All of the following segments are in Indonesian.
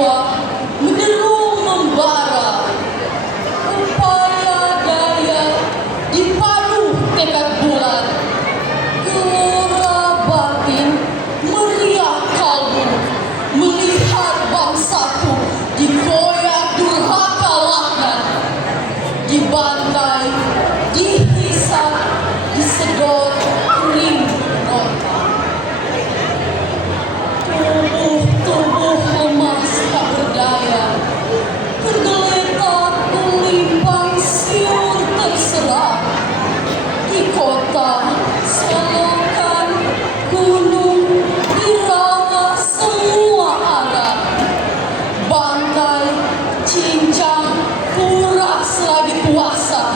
jiwa menderu membara, upaya daya dipadu tekad bulat, gelora batin meriah kalbu melihat bangsaku dikoyak durhaka laknat, dibantai, dihisap, disedot kering ronta. Tubuh lemas tak berdaya, tergeletak melimpang siur terserah. Di kota, selokan, gunung, di rawa semua arah. Bantai, cincang, pura selagi puasa.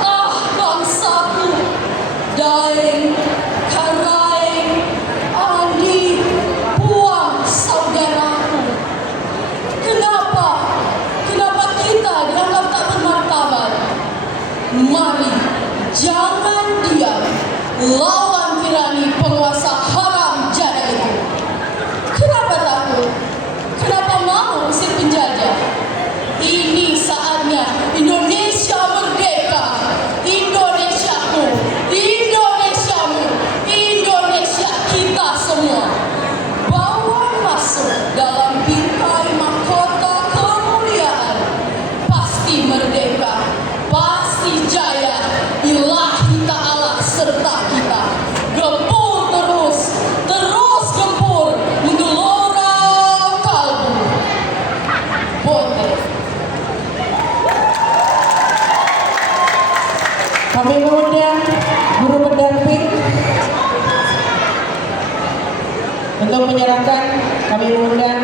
Ah bangsaku, Daeng, Karaeng, Andi, Puang, saudaraku. Kenapa kita dianggap tak bermartabat? Mari, jangan diam, lawan tirani penguasa haram jada itu. Kenapa takut? Kenapa mau usir penjajah? Ini saatnya Indonesia merdeka. Indonesiaku, Indonesiamu, Indonesia kita semua. Bawa masuk dalam bingkai mahkota kemuliaan. Pasti merdeka, pasti jaya. Ilahi Ta'ala serta kita. Gempur terus gempur menggelora kalbu. Bote. Kami mengundang guru pendamping untuk menyerahkan. Kami mengundang